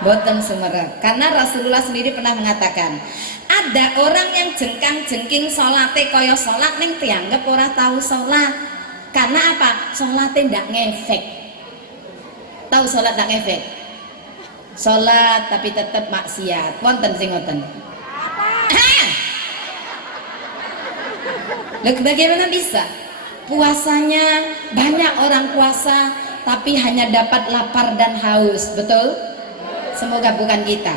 Boten semerep. Karena Rasulullah sendiri pernah mengatakan, ada orang yang jengkang-jengking salate kaya salat ning dianggap ora tahu salat. Karena apa? Salate ndak ngefek. Tahu salat ndak ngefek? Salat tapi tetap maksiat. Wonten sing ngoten. Loh, bagaimana bisa? Puasanya banyak orang puasa tapi hanya dapat lapar dan haus, betul? Semoga bukan kita.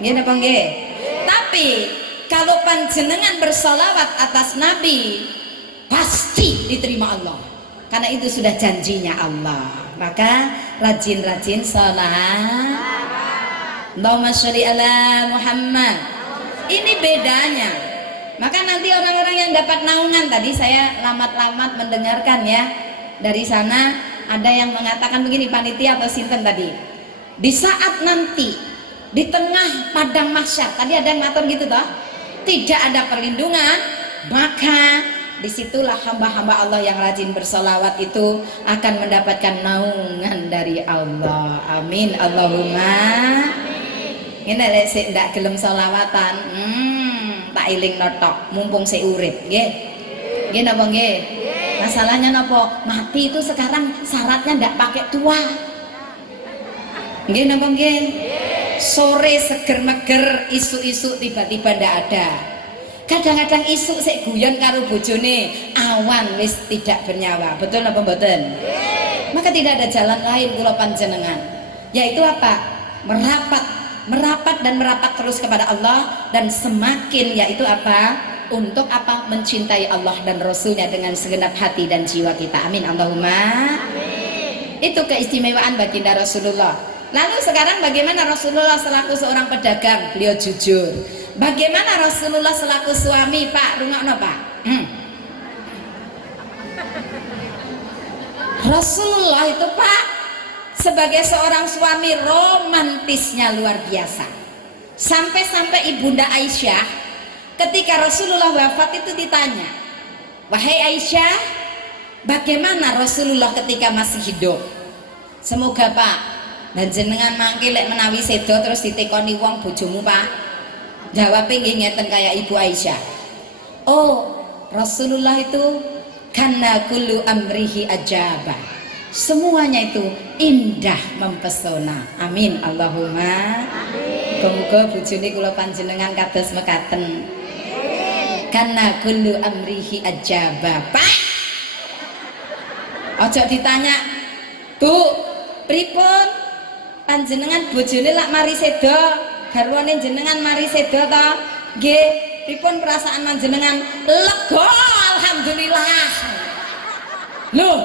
Nggih napa nggih? Tapi kalau panjenengan bersolawat atas Nabi pasti diterima Allah. Karena itu sudah janjinya Allah. Maka rajin-rajin sholat. Allahumma sholli ala Muhammad. Ini bedanya. Maka nanti orang-orang yang dapat naungan, tadi saya lamat-lamat mendengarkan ya, dari sana ada yang mengatakan begini, panitia atau sinten tadi, di saat nanti di tengah padang mahsyar, tadi ada yang ngatur gitu toh, tidak ada perlindungan, maka disitulah hamba-hamba Allah yang rajin bersolawat itu akan mendapatkan naungan dari Allah. Amin Allahumma. Ini sik ndak gelem solawatan, tak iling notok mumpung saya urip, nggih. Nggih napa nggih? Masalahnya napa? Mati itu sekarang syaratnya ndak pakai tua. Nggih napa nggih? Sore seger meger, isu-isu tiba-tiba ndak ada. Kadang-kadang isu sik guyon karo bojone, awan wis tidak bernyawa. Betul napa mboten? Maka tidak ada jalan lain kula panjenengan. Yaitu apa? Merapat dan merapat terus kepada Allah, dan semakin yaitu apa? Untuk apa? Mencintai Allah dan Rasulnya dengan segenap hati dan jiwa kita. Amin Allahumma. Amin. Itu keistimewaan baginda Rasulullah. Lalu sekarang bagaimana Rasulullah selaku seorang pedagang? Beliau jujur. Bagaimana Rasulullah selaku suami? Pak, rungokno Pak. Rasulullah itu Pak, sebagai seorang suami romantisnya luar biasa. Sampai-sampai Ibunda Aisyah ketika Rasulullah wafat itu ditanya, wahai Aisyah, bagaimana Rasulullah ketika masih hidup? Semoga Pak, dan jenengan mangke lek menawi sedo terus ditekoni wong bojomu Pak, jawabnya nggih ngeten kayak Ibu Aisyah. Oh, Rasulullah itu karena kullu amrihi ajabah. Semuanya itu indah mempesona. Amin Allahumma. Muga-muga bojone kula panjenengan kados mekaten. Karena kullu amrihi ajaba. Pak, ojo ditanya, Bu, pripun panjenengan bojone lak mari sedo, garwane jenengan mari sedo to? Nggih, pripun perasaan panjenengan? Lega, alhamdulillah. Loh,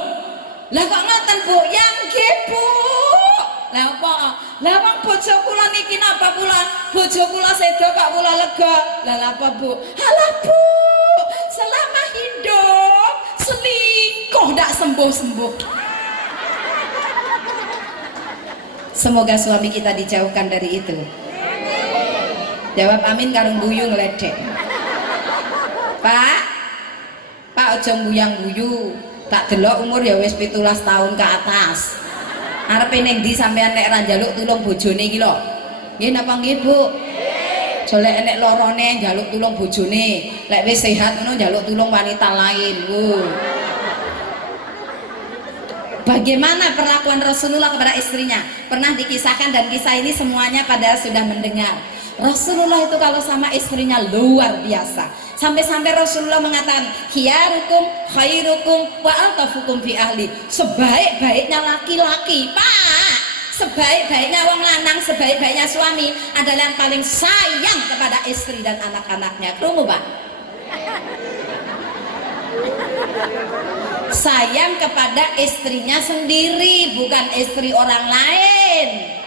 lah kok ngoten Bu? Ya nggih Bu. Lah apa? Lah wong bojo kula niki napa kula bojo kula sedo kok kula lega. Lah apa Bu? Halah Bu, selama hidup selingkuh ndak sembuh-sembuh. Semoga suami kita dijauhkan dari itu. Jawab amin karo guyu ngledek. Pak ojo guyang-guyu. Tak delok umur ya wis 17 tahun ke atas. Arepe ning ndi sampean nek ra njaluk tulung bojone iki lho. Nggih napa nggih Bu? Jolek enek lorone njaluk tulung bojone. Lek wis sehat ngono njaluk tulung wanita lain. Bagaimana perlakuan Rasulullah kepada istrinya? Pernah dikisahkan, dan kisah ini semuanya pada sudah mendengar. Rasulullah itu kalau sama istrinya luar biasa. Sampai-sampai Rasulullah mengatakan, khiyarukum khairukum wa altafukum fi ahli. Sebaik-baiknya laki-laki, Pak, sebaik-baiknya wong lanang, sebaik-baiknya suami adalah yang paling sayang kepada istri dan anak-anaknya. Krungu Pak? Sayang kepada istrinya sendiri, bukan istri orang lain.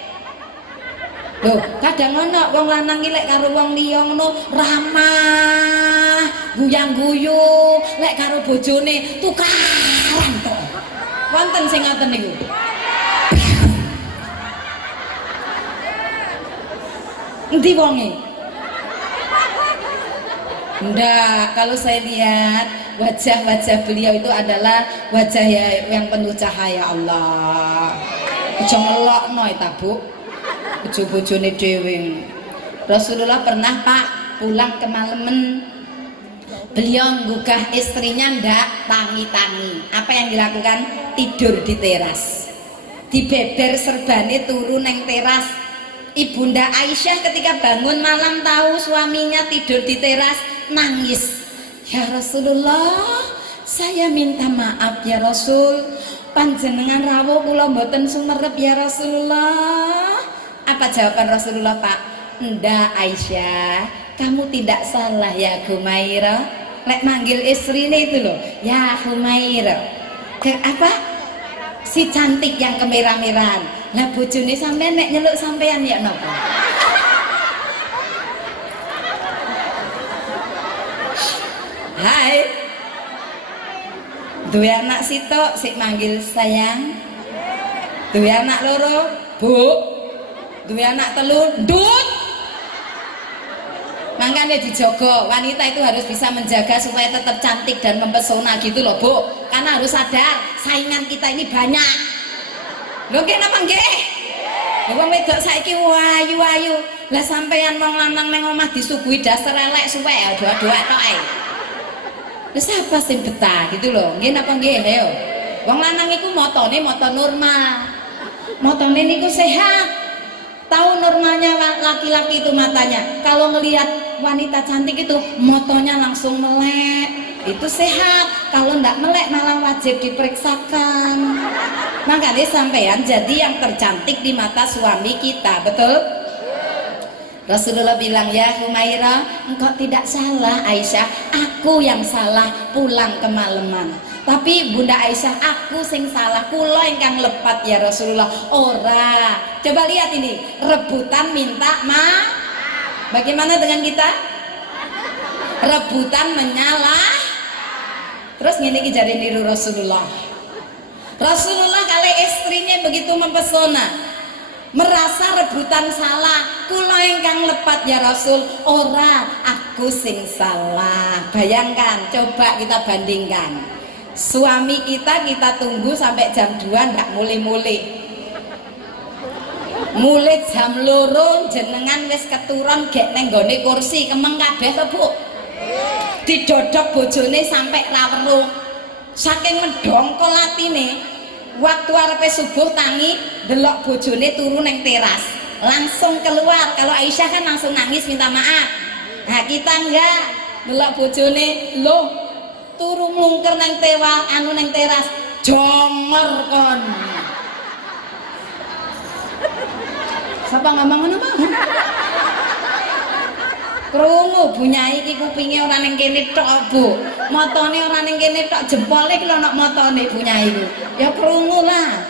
Loh, kadang ono wong lanang iki lek karo wong liya ngono ramah, guyang-guyu, lek karo bojone tukaran to. Wonten sing ngoten niku. Endi wonge? Ndak, kalau saya lihat wajah-wajah beliau itu adalah wajah yang penuh cahaya Allah. Aja ngelokno ta, Bu. bojo-bojone dhewe. Rasulullah pernah Pak pulang kemalaman, beliau menggugah istrinya ndak tangi-tangi. Apa yang dilakukan? Tidur di teras, dibeber serbane turun neng teras. Ibunda Aisyah ketika bangun malam tahu suaminya tidur di teras, nangis. Ya Rasulullah, saya minta maaf ya Rasul, panjenengan rawuh kula mboten sumerep ya Rasulullah. Apa jawaban Rasulullah Pak? Ndak Aisyah, kamu tidak salah ya Humairah. Lek manggil istrinya itu loh, ya Humairah. Apa? Si cantik yang kemerah-merahan. Lah bojone sampean nek nyeluk sampean ya napa? Hai. Duwe anak sitok sik manggil sayang. Duwe anak loro, Bu. Duwe anak telu, Ndut. Makanya dijogo, wanita itu harus bisa menjaga supaya tetap cantik dan mempesona gitu loh Bu. Karena harus sadar saingan kita ini banyak. Lho nggih napa nggih? Wong wedok saiki wayu-wayu. Lah sampeyan wong lanang nang omah disuguhi dasar elek suwe ya doa-doa tok ae. Wis apa sing betah gitu loh. Nggih napa nggih? Ayo. Wong lanang iku motone moto normal. Motone niku sehat. Tahu normalnya laki-laki itu matanya. Kalau ngelihat wanita cantik itu motonya langsung melek. Itu sehat. Kalau ndak melek malah wajib diperiksakan. Makanya sampean jadi yang tercantik di mata suami kita, betul? Rasulullah bilang, ya Humairah, engkau tidak salah Aisyah, aku yang salah pulang kemalaman. Tapi Bunda Aisyah, aku sing salah, kula ingkang lepat ya Rasulullah. Ora. Coba lihat ini, rebutan minta maaf. Bagaimana dengan kita? Rebutan menyalah. Terus ngene iki jare niru Rasulullah. Rasulullah kali istrinya begitu mempesona, merasa rebutan salah, kula ingkang lepat ya Rasul. Ora, aku sing salah. Bayangkan, coba kita bandingkan. Suami kita tunggu sampai jam 2 ndak muli-muli. Mulai jam 2 jenengan wis keturun gek neng gone kursi kemeng kabeh to Bu. Didodok bojone sampai ra weruh. Saking mendongkol atine, waktu arepe subuh tangi delok bojone turu neng teras, langsung keluar. Kalau Aisyah kan langsung nangis minta maaf. Nah kita enggak, delok bojone loh turu mlungker neng neng teras, jongor kon. Siapa ngomong ngono mau? Krungu bunyai iki kupinge ora ning kene tok Bu. Motone ora ning kene tok, jempole ki lho nek motone bunyai ku. Ya krungu lah.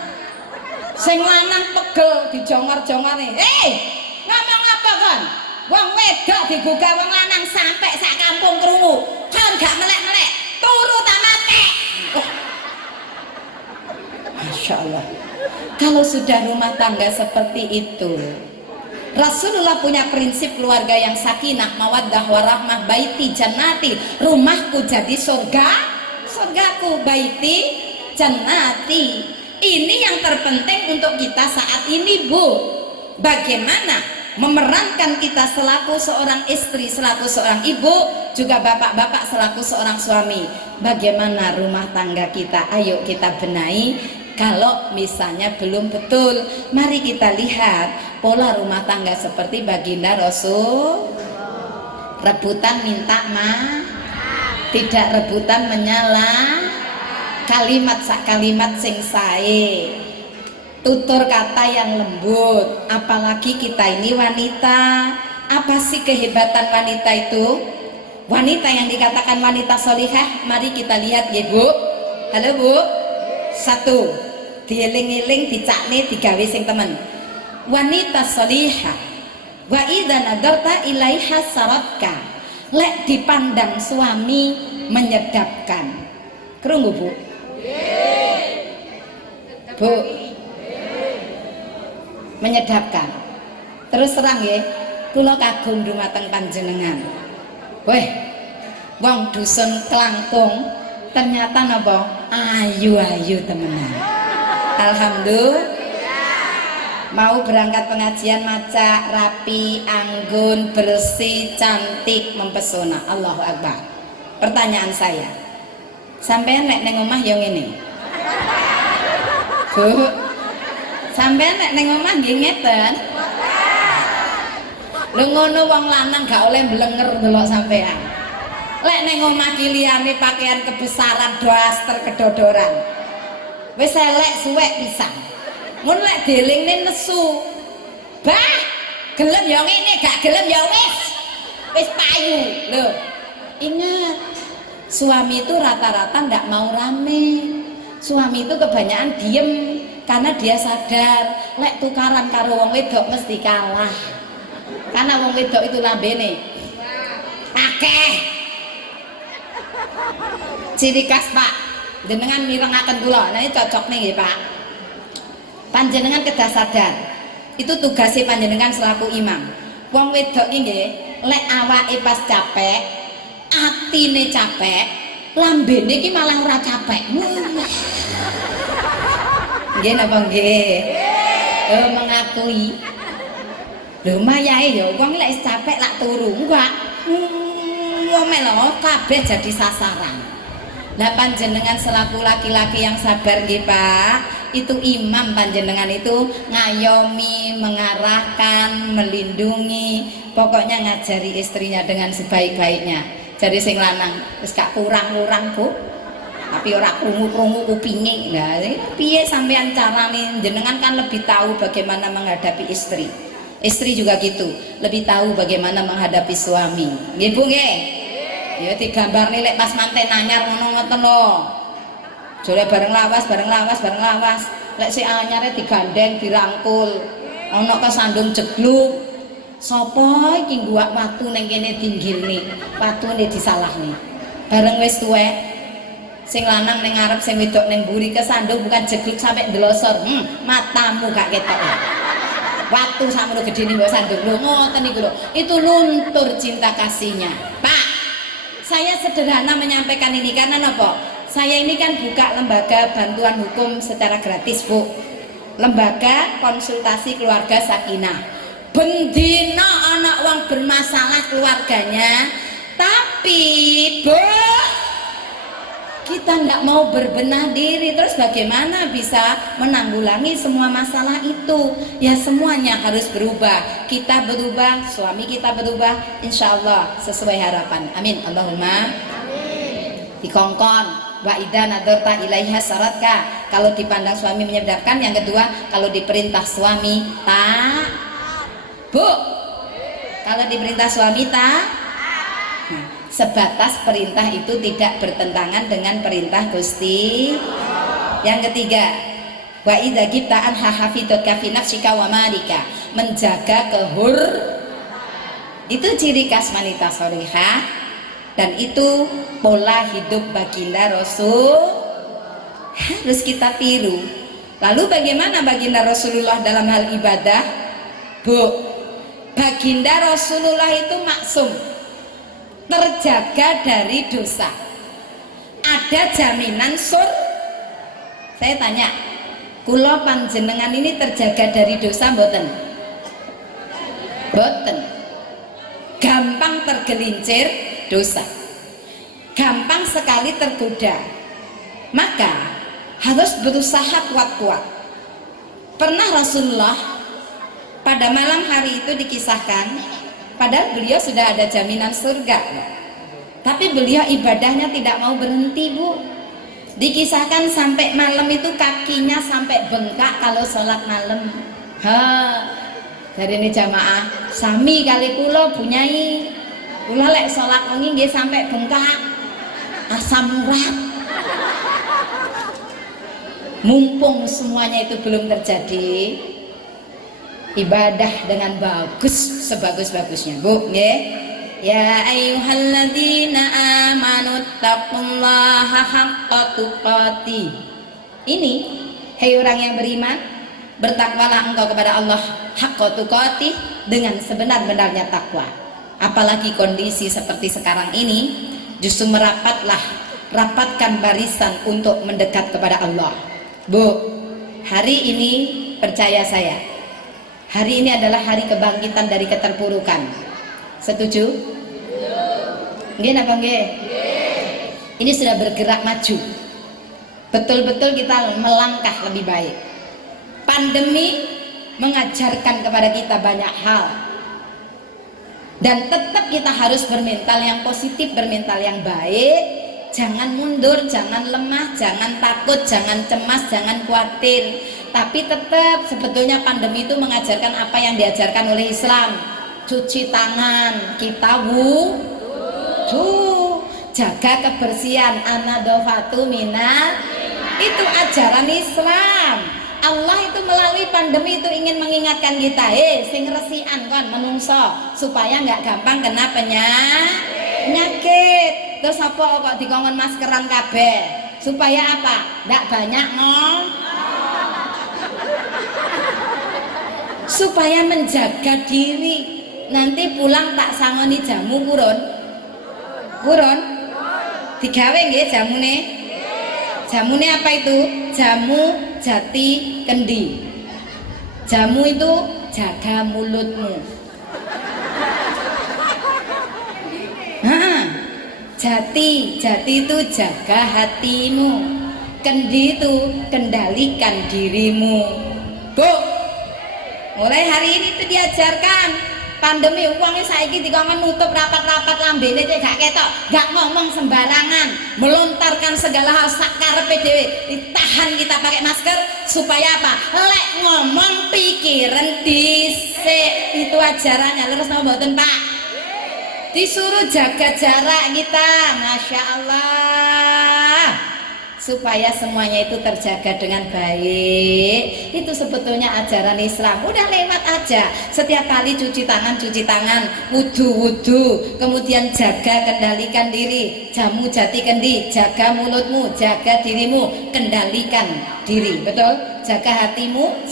Sing lanang pegel dijongor-jongore. Ngomong apa kon? Wong wedok dibuka wong lanang sampai sak kampung krungu. Kon gak melek-melek, turu ta mate. Masya Allah. Kalau sudah rumah tangga seperti itu, Rasulullah punya prinsip keluarga yang sakinah, mawaddah, warahmah, baiti jannati, rumahku jadi surga, surgaku, baiti jannati. Ini yang terpenting untuk kita saat ini Bu. Bagaimana memerankan kita selaku seorang istri, selaku seorang ibu, juga bapak-bapak selaku seorang suami. Bagaimana rumah tangga kita, ayo kita benahi. Kalau misalnya belum betul, mari kita lihat pola rumah tangga seperti baginda Rasul. Rebutan minta maaf, tidak rebutan menyalah, kalimat sak kalimat sing sae, tutur kata yang lembut. Apalagi kita ini wanita. Apa sih kehebatan wanita itu? Wanita yang dikatakan wanita solihah, mari kita lihat ya Bu. Halo Bu. Satu, dieling-eling, dicakne, digawe sing temen. Wanita solihah, wa idza nadarta ilaiha saratka, lek dipandang suami menyedapkan. Krungu Bu? Bu, menyedapkan. Terus terang ya, kula kagum dumateng panjenengan. Weh, wong dusun Kelangkung ternyata napa ayu-ayu temenan. Alhamdulillah. mau berangkat pengajian maca rapi, anggun, bersih, cantik, mempesona. Allahu Akbar. Pertanyaan saya, sampean nek neng omah yang ini? Bu, sampean nek neng omah nggih ngeten? Lho ngono wong lanang gak oleh mblenger delok sampean. Lek neng omah ki liyane pakaian kebesaran daster kedodoran. Wis elek suwek pisan. Mun lek delingne nesu. Bah, gelem ya ngene, gak gelem ya wis. Wis payu. Lho. Ingat, suami itu rata-rata ndak mau rame. Suami itu kebanyakan diem karena dia sadar lek tukaran karo wong wedok mesti kalah. Karena wong wedok itu lambene akeh. Ciri khas Pak, jenengan mirengaken kula. Nah, ini cocok nih nggih Pak. Panjenengan kedah sadar itu tugasnya panjenengan selaku imam. Wong wedok iki nggih lek awake pas capek, atine capek, lambene iki malah ora capek. Nggih napa nggih? Mengakui. Lho mayahe ya wong lek capek lak turu enggak. Melo kabeh jadi sasaran. Lah panjenengan selaku laki-laki yang sabar nggih Pak, itu imam panjenengan itu ngayomi, mengarahkan, melindungi, pokoknya ngajari istrinya dengan sebaik-baiknya. Jadi sing lanang wis gak kurang-kurang Bu, tapi ora krungu-krungu kupinge. Lah piye sampean carane? Jenengan kan lebih tahu bagaimana menghadapi istri. Istri juga gitu, lebih tahu bagaimana menghadapi suami. Nggih Bu nggih? Ya digambar nih lek pas manten anyar ngono ngoten lho. Jare bareng lawas, bareng lawas, bareng lawas. Lek si anyare digandeng, dirangkul. Ana kesandung jegluk. Sapa iki ngguwak watu ning kene dinggilne? Watune disalahne. Bareng wis tuwek, sing lanang ning ngarep, sing wedok ning mburi, kesandung bukan jegluk sampai ndelosor. Matamu gak ketok. Watu sakmono gedene mbok sandung. Lho ngoten niku lho. Itu luntur cinta kasihnya. Pak, saya sederhana menyampaikan ini karena apa? Saya ini kan buka lembaga bantuan hukum secara gratis Bu, lembaga konsultasi keluarga Sakinah. Bendina anak wong bermasalah keluarganya, tapi Bu, kita nggak mau berbenah diri, terus bagaimana bisa menanggulangi semua masalah itu? Ya semuanya harus berubah. Kita berubah, suami kita berubah, insya Allah sesuai harapan. Amin. Allahumma. Amin. Dikongkon. Wa idza nadarta ilaiha syaratka. Kalau dipandang suami menyedapkan. Yang kedua, kalau diperintah suami tak. Bu, kalau diperintah suami tak. Sebatas perintah itu tidak bertentangan dengan perintah Gusti. Yang ketiga, wa idza gibta anha hafidatuka fi nafsika wa malika, menjaga itu ciri khas wanita sholihah, dan itu pola hidup baginda Rasul harus kita tiru. Lalu bagaimana baginda Rasulullah dalam hal ibadah? Bu, baginda Rasulullah itu maksum, terjaga dari dosa, ada jaminan Saya tanya, kula panjenengan ini terjaga dari dosa mboten? Mboten. Gampang tergelincir dosa, gampang sekali tergoda, maka harus berusaha kuat-kuat. Pernah Rasulullah pada malam hari itu dikisahkan, padahal beliau sudah ada jaminan surga, tapi beliau ibadahnya tidak mau berhenti Bu. Dikisahkan sampai malam itu kakinya sampai bengkak kalau sholat malam. Dari ini jamaah sami kali kulo bunyai, kulo lek sholat wengi nggih sampai bengkak, asam urat. Mumpung semuanya itu belum terjadi, ibadah dengan bagus sebagus-bagusnya Bu nggih. Ya ayyuhalladzina amanu taqullaha haqqa tuqatih. Ini hai orang yang beriman, bertakwalah engkau kepada Allah haqqa tuqatih, dengan sebenar-benarnya takwa. Apalagi kondisi seperti sekarang ini, justru rapatkan barisan untuk mendekat kepada Allah. Bu, hari ini percaya saya, Hari ini adalah hari kebangkitan dari keterpurukan. Setuju? Nggih napa nggih? Ini sudah bergerak maju. Betul-betul kita melangkah lebih baik. Pandemi mengajarkan kepada kita banyak hal. Dan tetap kita harus bermental yang positif, bermental yang baik. Jangan mundur, jangan lemah, jangan takut, jangan cemas, jangan khawatir. Tapi tetap sebetulnya pandemi itu mengajarkan apa yang diajarkan oleh Islam. Cuci tangan, kita wudu, jaga kebersihan, anadofatu minal, itu ajaran Islam. Allah itu melalui pandemi itu ingin mengingatkan kita, sing resian kon menungso supaya nggak gampang kena penyakit. Terus apa kok dikongkon maskeran kabeh? Supaya apa? Nggak banyak supaya menjaga diri. Nanti pulang tak sangoni jamu kurun digawe nggih jamune. Jamune apa itu? Jamu jati kendi. Jamu itu jaga mulutmu. Jati itu jaga hatimu. Kendi itu kendalikan dirimu. Bu, mulai hari ini itu diajarkan. Pandemi uangnya saiki dikongkon nutup rapat-rapat lambene cek gak ketok, gak ngomong sembarangan, melontarkan segala hal sak karepe dhewe. Ditahan kita pakai masker supaya apa? Lek ngomong pikiran dhisik. Itu ajarannya. Leres napa mboten, Pak? Disuruh jaga jarak kita, Masya Allah, supaya semuanya itu terjaga dengan baik. Itu sebetulnya ajaran Islam. Udah lewat aja. Setiap kali cuci tangan, wudu, kemudian jaga kendalikan diri. Jamu jati kendi, jaga mulutmu, jaga dirimu, kendalikan diri. Betul? Jaga hatimu,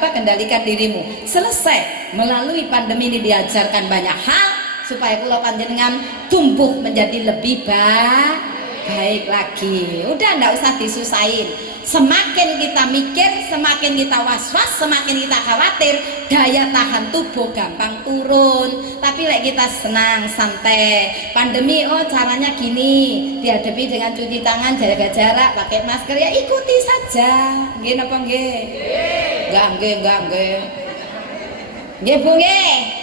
kendalikan dirimu. Selesai. Melalui pandemi ini diajarkan banyak hal supaya kula panjenengan tumbuh menjadi lebih baik lagi. Udah ndak usah disusahin. Semakin kita mikir, semakin kita was-was, semakin kita khawatir, daya tahan tubuh gampang turun. Tapi lek kita senang, santai. Pandemi, caranya gini, dihadapi dengan cuci tangan, jaga jarak, pakai masker, ya ikuti saja. Nggih napa nggih? Enggak nggih. Nggih Bu nggih.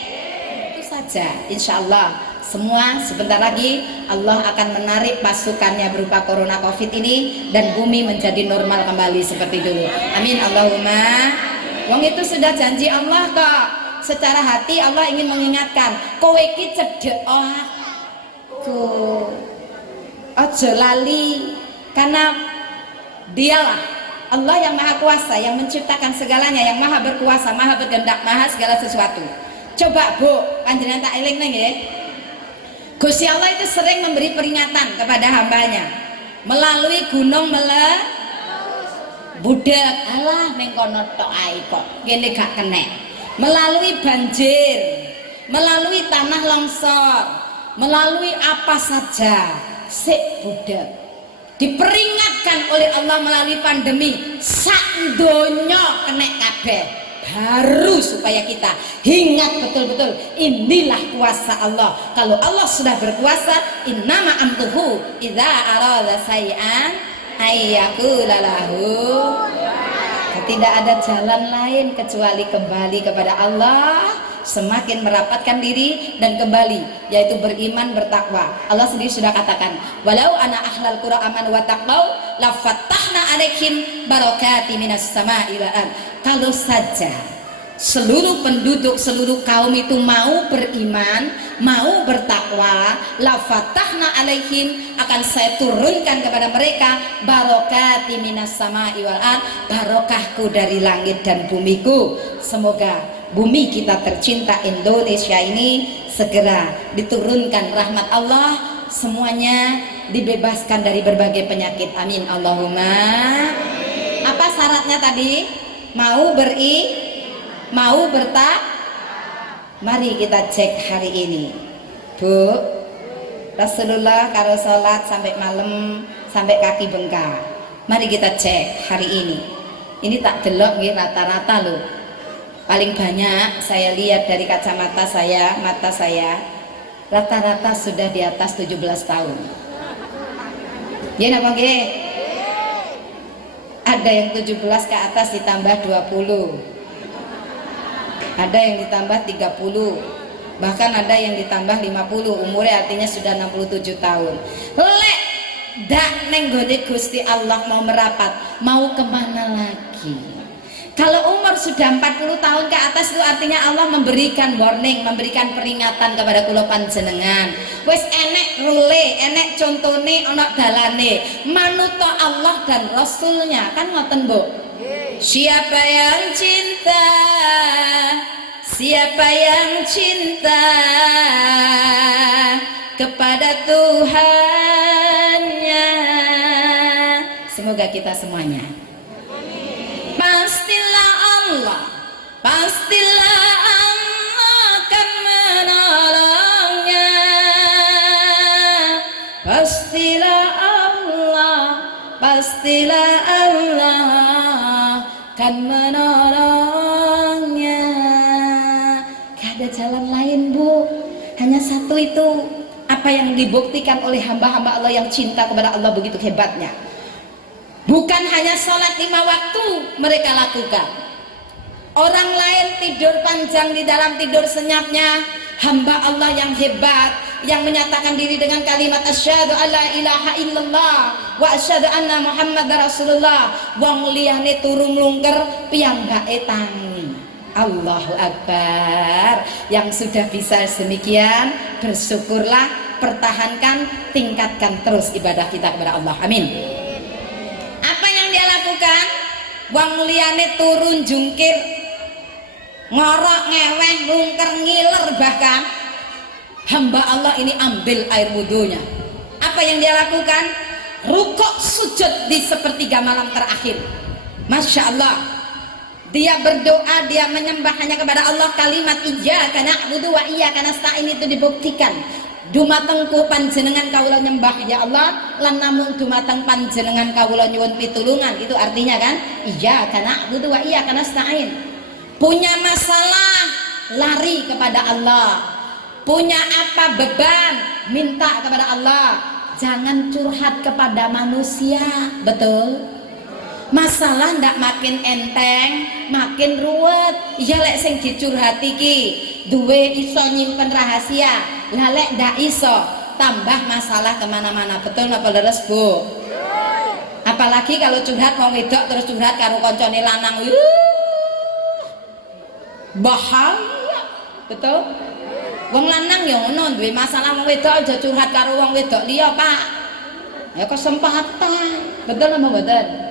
Saja, insya Allah semua sebentar lagi Allah akan menarik pasukannya berupa corona covid ini dan bumi menjadi normal kembali seperti dulu. Amin Allahumma. Wong itu sudah janji Allah kok. Secara hati Allah ingin mengingatkan, kowe iki cedhek aku. Aja lali, karena dialah Allah yang maha kuasa, yang menciptakan segalanya, yang maha berkuasa, maha berkehendak, maha segala sesuatu. Coba Bu, panjenengan tak eling neng ya. Gusti Allah itu sering memberi peringatan kepada hambanya melalui gunung budak. Alah neng kono tok ae kok, kene gak kenek. Melalui banjir, melalui tanah longsor, melalui apa saja, sik budak. Diperingatkan oleh Allah melalui pandemi, sak donya kenek kabeh. Baru supaya kita ingat betul-betul inilah kuasa Allah. Kalau Allah sudah berkuasa, innama amruhu idza arada say'an ayyaqula lahu. Tidak ada jalan lain kecuali kembali kepada Allah, semakin merapatkan diri dan kembali, yaitu beriman, bertakwa. Allah sendiri sudah katakan, walau ana ahlal qura amanu wa taqau la fattahna alaihim barakati minas sama'i wal ard. Kalau saja seluruh penduduk, seluruh kaum itu mau beriman, mau bertakwa, la fatahna alaihim, akan saya turunkan kepada mereka barokati minas sama'i wal ard, barokahku dari langit dan bumiku. Semoga bumi kita tercinta Indonesia ini segera diturunkan rahmat Allah, semuanya dibebaskan dari berbagai penyakit. Amin Allahumma. Apa syaratnya tadi? Mau mari kita cek hari ini, Bu. Rasulullah karo sholat sampai malam, sampai kaki bengkak. Mari kita cek hari ini. Ini tak delok nggih rata-rata loh. Paling banyak saya lihat dari kacamata saya, mata saya, rata-rata sudah di atas 17 tahun. Ya napa nggih? Ada yang 17 ke atas ditambah 20. Ada yang ditambah 30. Bahkan ada yang ditambah 50. Umurnya artinya sudah 67 tahun. Lek dak neng gone Gusti Allah mau merapat, mau kemana lagi? Kalau umur sudah 40 tahun ke atas itu artinya Allah memberikan warning, memberikan peringatan kepada kula panjenengan. Wis enek rule, enek contone, ana dalane. Manuto Allah dan Rasulnya, kan ngoten, Bu. Siapa yang cinta, siapa yang cinta kepada Tuhannya. Semoga kita semuanya. Pastilah Allah, pastilah Allah akan menolongnya. Pastilah Allah, pastilah Allah akan menolongnya. Gak ada jalan lain, Bu, hanya satu itu. Apa yang dibuktikan oleh hamba-hamba Allah yang cinta kepada Allah begitu hebatnya. Bukan hanya sholat 5 waktu mereka lakukan. Orang lain tidur panjang di dalam tidur senyapnya. Hamba Allah yang hebat, yang menyatakan diri dengan kalimat asyhadu alla ilaha illallah wa asyhadu anna muhammadar rasulullah. Wong liyane turu mlungker piyambake tangi. Allahu Akbar. Yang sudah bisa demikian, bersyukurlah, pertahankan, tingkatkan terus ibadah kita kepada Allah. Amin. Apa yang dia lakukan? Wong liyane turun jungkir, ngorok, ngeweh, ngungker, ngiler, bahkan hamba Allah ini ambil air wudhunya. Apa yang dia lakukan? Rukuk sujud di sepertiga malam terakhir. Masya Allah. Dia berdoa, dia menyembah hanya kepada Allah. Kalimat iyyaka na'budu wa iyyaka nasta'in itu dibuktikan. Dumatengku panjenengan kawula nyembah ya Allah, lan namung dumateng panjenengan kawula nyuwun pitulungan. Itu artinya kan iyyaka na'budu wa iyyaka nasta'in. Punya masalah, lari kepada Allah. Punya apa beban, minta kepada Allah. Jangan curhat kepada manusia. Betul? Masalah ndak makin enteng, makin ruwet. Iya lek sing dicurhati ki duwe iso nyimpen rahasia, lah lek ndak iso tambah masalah kemana-mana. Betul napa leres, Bu? Apalagi kalau curhat wong wedok terus curhat karo koncone lanang, bahaya. Betul? Wong lanang ya ngono, duwe masalah wong wedok aja curhat karo wong wedok liya, Pak. Ya kesempatan. Betul apa mboten?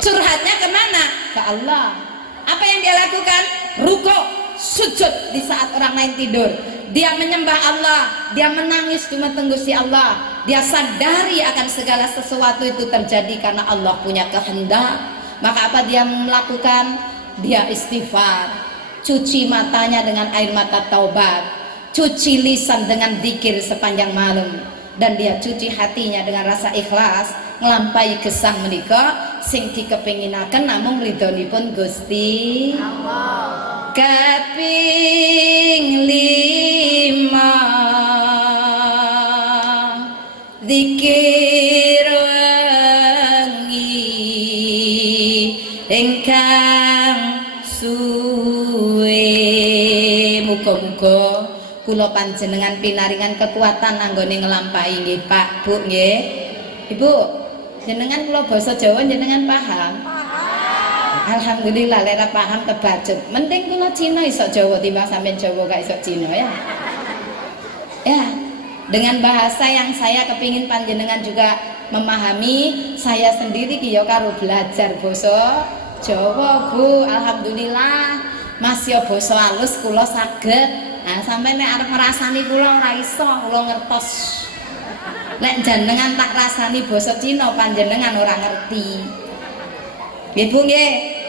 Curhatnya kemana? Ke Allah. Apa yang dia lakukan? Rukuk, sujud di saat orang lain tidur. Dia menyembah Allah, dia menangis cuma Gusti Allah. Dia sadari akan segala sesuatu itu terjadi karena Allah punya kehendak. Maka apa dia melakukan? Dia istighfar, cuci matanya dengan air mata taubat, cuci lisan dengan dzikir sepanjang malam, dan dia cuci hatinya dengan rasa ikhlas nglampahi gesang menika sing dikepenginaken namung ridhonipun Gusti Allah. Kaping 5 dzikir wengi ingkang suwe. Muga-muga kula panjenengan pinaringan kekuatan anggone nglampahi nggih Pak, Bu nggih. Ibu, jenengan kula basa Jawa jenengan paham? Alhamdulillah lek paham kebacut. Mending kula Cina iso Jawa timbang sampean Jawa gak iso Cina ya. Ya, dengan bahasa yang saya kepingin panjenengan juga memahami. Saya sendiri ki ya karo belajar basa Jawa, Bu. Alhamdulillah masih basa halus kula saged. Nah, sampeyan nek arep ngrasani kula ora iso, kula ngertos. Nek jenengan tak rasani basa Cina panjenengan ora ngerti. Nggih Bu nggih.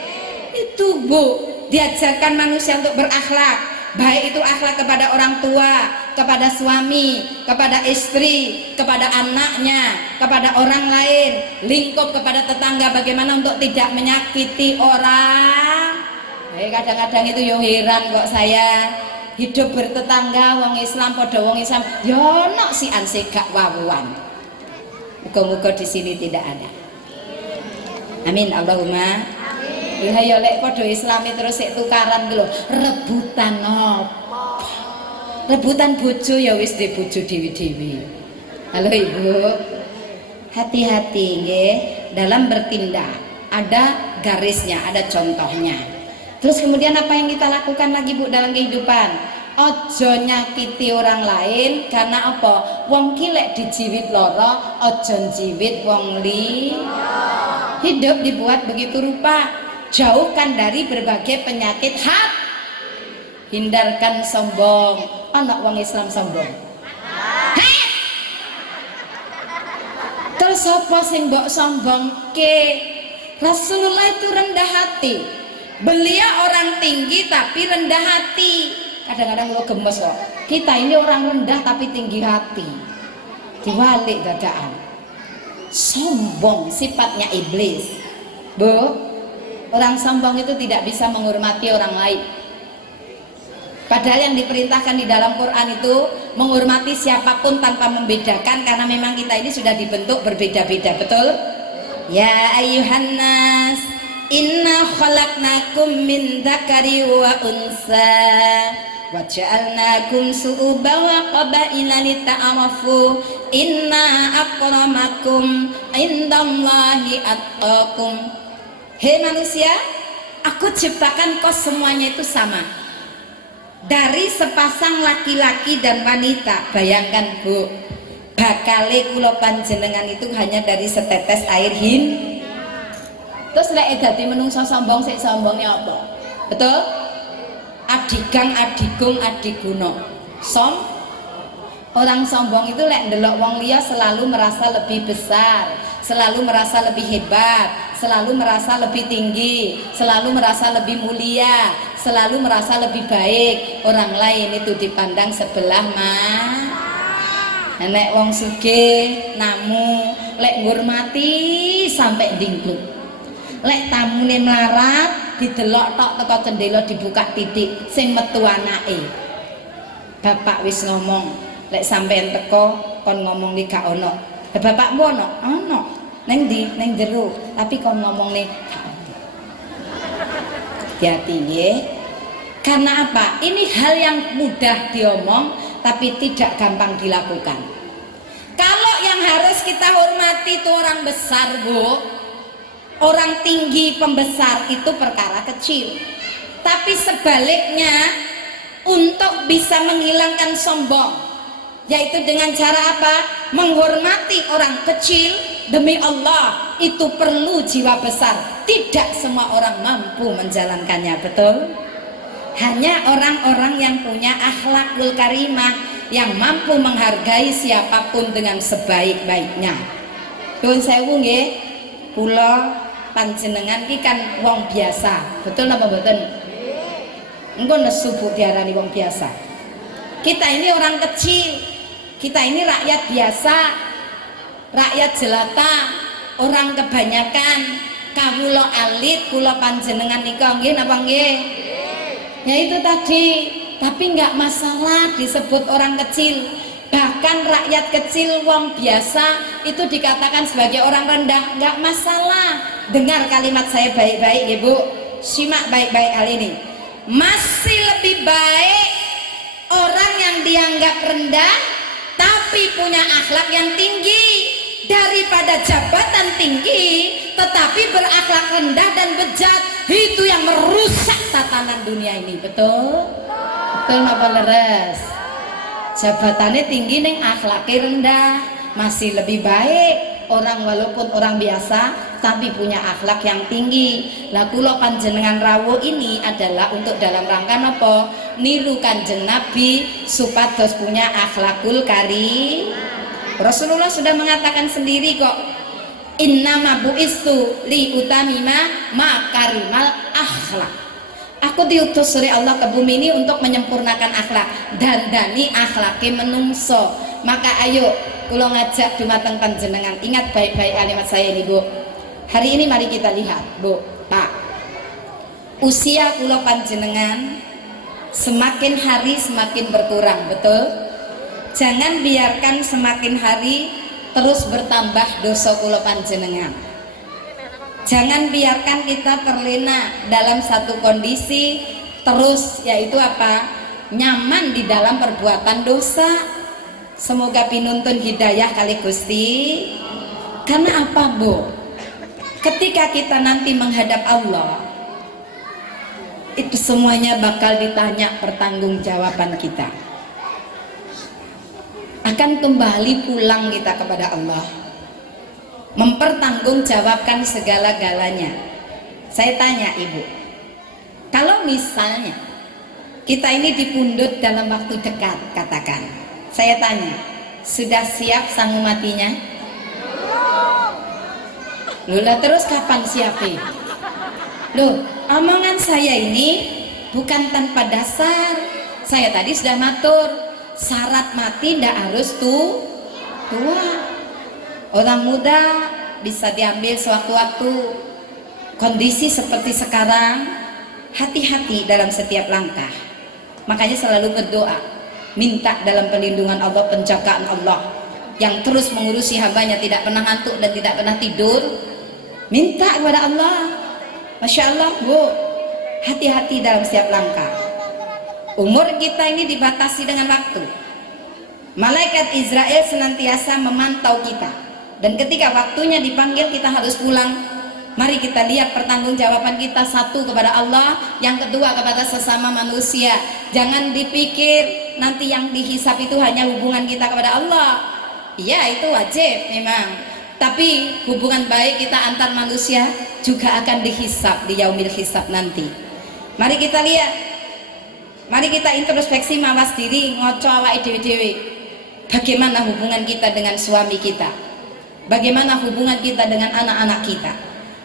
Itu Bu, diajarkan manusia untuk berakhlak, baik itu akhlak kepada orang tua, kepada suami, kepada istri, kepada anaknya, kepada orang lain, lingkup kepada tetangga, bagaimana untuk tidak menyakiti orang Kadang-kadang itu yo heran kok saya hidup bertetangga wong Islam padha wong Islam yo ono si anse gak wawuan. Muga-muga di sini tidak ada. Amin Allahumma. Amin. Ya lek padha Islami terus sik tukaran ku lho, rebutan apa? Rebutan bojo ya wis di bojo dewi-dewi. Halo Ibu. Hati-hati nggih dalam bertindak. Ada garisnya, ada contohnya. Terus kemudian apa yang kita lakukan lagi Bu dalam kehidupan? Ojo nyakiti orang lain karena apa? Wong kilek dijiwit loro, ojo jiwit wong li. Hidup dibuat begitu rupa. Jauhkan dari berbagai penyakit hati. Hindarkan sombong. Anak wong Islam sombong. Hei! Terus apa sing mbok sombong ke? Rasulullah itu rendah hati. Beliau orang tinggi tapi rendah hati. Kadang-kadang lo gemes kok. Kita ini orang rendah tapi tinggi hati. Diwalik dadaan. Sombong sifatnya iblis. Bu, orang sombong itu tidak bisa menghormati orang lain. Padahal yang diperintahkan di dalam Quran itu menghormati siapapun tanpa membedakan, karena memang kita ini sudah dibentuk berbeda-beda, betul? Ya ayuhan nas, inna khalaqnakum min dzakari wa unsa wa ja'alnakum su'uban wa qabaila lita'arafu inna akramakum indallahi atqakum. Hei manusia, aku ciptakan kau semuanya itu sama, dari sepasang laki-laki dan wanita. Bayangkan Bu, bakale kula panjenengan itu hanya dari setetes air hin. Terus lek dadi menungso sombong, sik sombongnya apa? Betul? Adigang, adigung, adiguna. Orang sombong itu lek ndelok wong liya selalu merasa lebih besar, selalu merasa lebih hebat, selalu merasa lebih tinggi, selalu merasa lebih mulia, selalu merasa lebih baik. Orang lain itu dipandang sebelah mata. Nek wong sugih namu lek ngurmati sampai dingkluk. Lek tamune melarat didelok tok teko cendela dibuka titik sing metu anake. Bapak wis ngomong, lek sampean teko kon ngomong nih gak ono. Bapakmu ono? Ono. Neng ndi? Neng jero. Tapi kon ngomong nih gak ono. Hati-hati nggih. Karena apa? Ini hal yang mudah diomong tapi tidak gampang dilakukan. Kalau yang harus kita hormati itu orang besar, Bu. Orang tinggi, pembesar itu perkara kecil. Tapi sebaliknya, untuk bisa menghilangkan sombong, yaitu dengan cara apa? Menghormati orang kecil. Demi Allah, itu perlu jiwa besar. Tidak semua orang mampu menjalankannya, betul? Hanya orang-orang yang punya akhlakul karimah, yang mampu menghargai siapapun dengan sebaik-baiknya. Nuwun sewu nggih, kula panjenengan ki kan wong biasa, betul apa mboten? Engko nesu Bu diarani wong biasa. Kita ini orang kecil, kita ini rakyat biasa, rakyat jelata, orang kebanyakan. Kawula alit, kula panjenengan nika nggih napa nggih? Ya itu tadi, tapi nggak masalah disebut orang kecil. Bahkan rakyat kecil, wong biasa itu dikatakan sebagai orang rendah, nggak masalah. Dengar kalimat saya baik-baik Ibu, simak baik-baik hal ini. Masih lebih baik orang yang dianggap rendah tapi punya akhlak yang tinggi daripada jabatan tinggi tetapi berakhlak rendah dan bejat. Itu yang merusak tatanan dunia ini, betul? Betul apa leres? Jabatannya tinggi neng akhlaknya rendah, masih lebih baik orang walaupun orang biasa tapi punya akhlak yang tinggi. Lah kula panjenengan rawuh ini adalah untuk dalam rangka napa? Niru Kanjeng Nabi supados punya akhlakul karim. Rasulullah sudah mengatakan sendiri kok, innama bu'istu li utamima makarimal akhlak. Aku diutus oleh Allah ke bumi ini untuk menyempurnakan akhlak, dandani akhlake menungso. Maka ayo kula ngajak dumateng panjenengan, ingat baik-baik kalimat saya ini Bu. Hari ini mari kita lihat Bu, Pak. usia kula panjenengan semakin hari semakin berkurang, betul? Jangan biarkan semakin hari terus bertambah dosa kula panjenengan. Jangan biarkan kita terlena dalam satu kondisi terus, yaitu apa? Nyaman di dalam perbuatan dosa. Semoga pinuntun hidayah kali Gusti. Karena apa, Bu? Ketika kita nanti menghadap Allah, itu semuanya bakal ditanya pertanggungjawaban kita. Akan kembali pulang kita kepada Allah, mempertanggungjawabkan segala-galanya. Saya tanya Ibu, kalau misalnya kita ini dipundhut dalam waktu dekat, katakan, saya tanya, sudah siap sanggup matinya? Loh, terus kapan siapnya? Loh, omongan saya ini bukan tanpa dasar. Saya tadi sudah matur, syarat mati tidak harus tua. Orang muda bisa diambil sewaktu-waktu. Kondisi seperti sekarang, hati-hati dalam setiap langkah. Makanya selalu berdoa, minta dalam perlindungan Allah, penjagaan Allah yang terus mengurusi hambanya, tidak pernah ngantuk dan tidak pernah tidur. Minta kepada Allah. Masya Allah, Bu, hati-hati dalam setiap langkah. Umur kita ini dibatasi dengan waktu. Malaikat Israel senantiasa memantau kita, dan ketika waktunya dipanggil kita harus pulang. Mari kita lihat pertanggungjawaban kita, satu kepada Allah, yang kedua kepada sesama manusia. Jangan dipikir nanti yang dihisap itu hanya hubungan kita kepada Allah. Iya, itu wajib memang, tapi hubungan baik kita antar manusia juga akan dihisap di yaumil hisab nanti. Mari kita lihat, mari kita introspeksi, mawas diri, ngoco awake dhewe-dhewe. Bagaimana hubungan kita dengan suami kita? Bagaimana hubungan kita dengan anak-anak kita?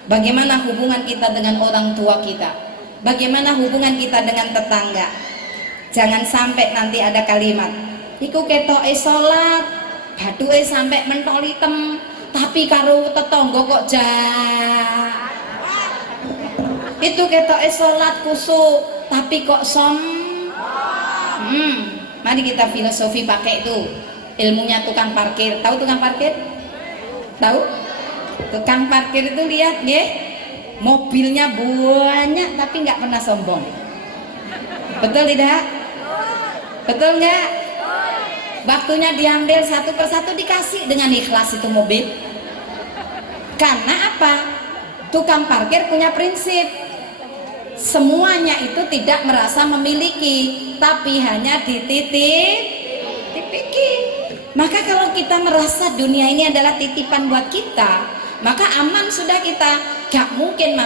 Bagaimana hubungan kita dengan orang tua kita? Bagaimana hubungan kita dengan tetangga? Jangan sampai nanti ada kalimat, iku ketoke salat, bathuke sampai mentol item, tapi karo tetangga kok jahat. Itu ketoke salat kusuk, tapi kok mari kita filosofi pakai itu ilmunya tukang parkir. Tahu tukang parkir? Tahu? Tukang parkir itu lihat nggih, mobilnya banyak tapi nggak pernah sombong. Betul tidak? Betul nggak? Waktunya diambil satu persatu dikasih dengan ikhlas itu mobil. Karena apa? Tukang parkir punya prinsip, semuanya itu tidak merasa memiliki, tapi hanya dititipiki. Maka kalau kita merasa dunia ini adalah titipan buat kita, maka aman sudah kita. Gak mungkin